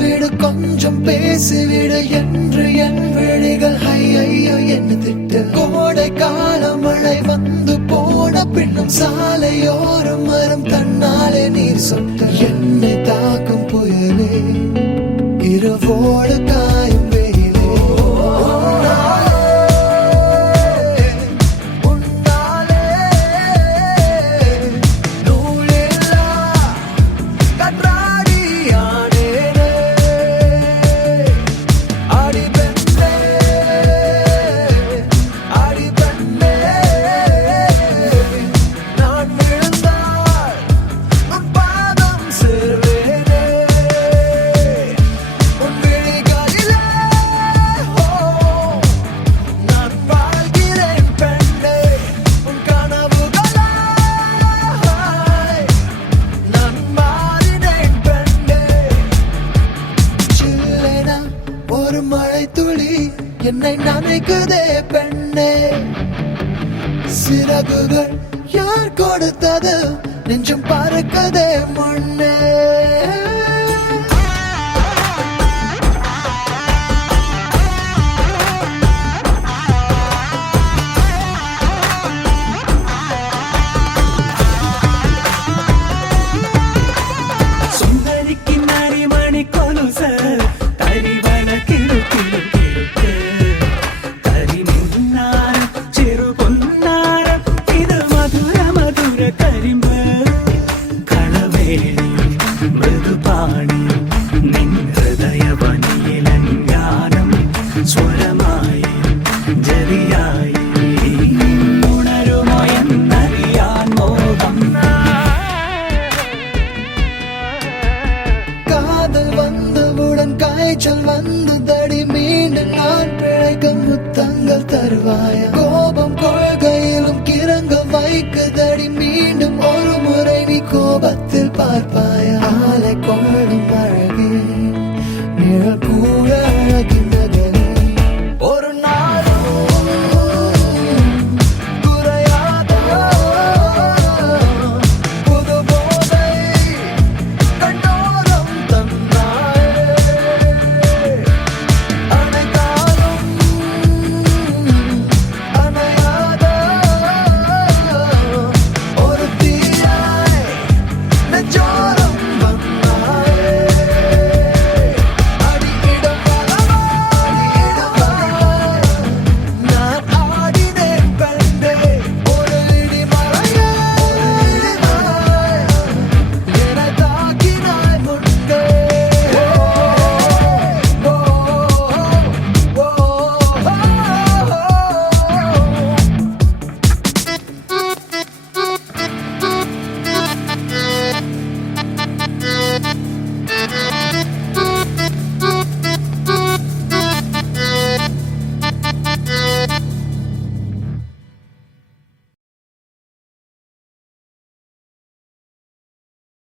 விடு கொஞ்சம் பேசிவிடு என்று என் விழிகள் ஐயோ என்ன திட்டு. கோடை கால மழை வந்து போன பின்னும் சாலையோரம் மரம் தன்னாலே நீர் சொட்டு. என்னை தாக்கும் புயலே இரவோடு காயும் வெயிலே உன்னாலே நூலில்லா கற்றாடியானேனே. அடி பெண்ணே அடி பெண்ணே நான் விழுந்தால் உன் பாதம் சேர்வேனே. உன் விழிகளிலே நான் வாழ்கிறேன் பெண்ணே. உன் கனவுகளாய் நான் மாறினேன் பெண்ணே. சில்லென ஒரு மழை துளி என்னை நனைக்குதே பெண்ணே. சிறகுகள் யார் கொடுத்தது நெஞ்சம் பறக்கதே முன்னே. സുന്ദരിക്ക് നരിമണി കൊലുസ് തരിവള കിടുക്കിടുക്കിടുക്ക് കരിമിന്നാരം ചെറുപൊന്നാരം ഇത് മധുര മധുര കരിമ്പ് കളവേണി മൃദുപാണി നിൻ ഹൃദയവനിയിലങ്കാരം സ്വരമായി ജതിയായി ഉണരുമോ എന്നറിയാൻ മോഹം. காதல் வந்தவுடன் காய்ச்சல் வந்து தடி மீண்டும் நான் பிழைக்க முத்தங்கள் தருவாயா. கோபம் கொள்கையிலும் கிறங்க வைக்குதடி மீண்டும் ஒரு முறை நீ கோபத்தில் பார்ப்பாய்.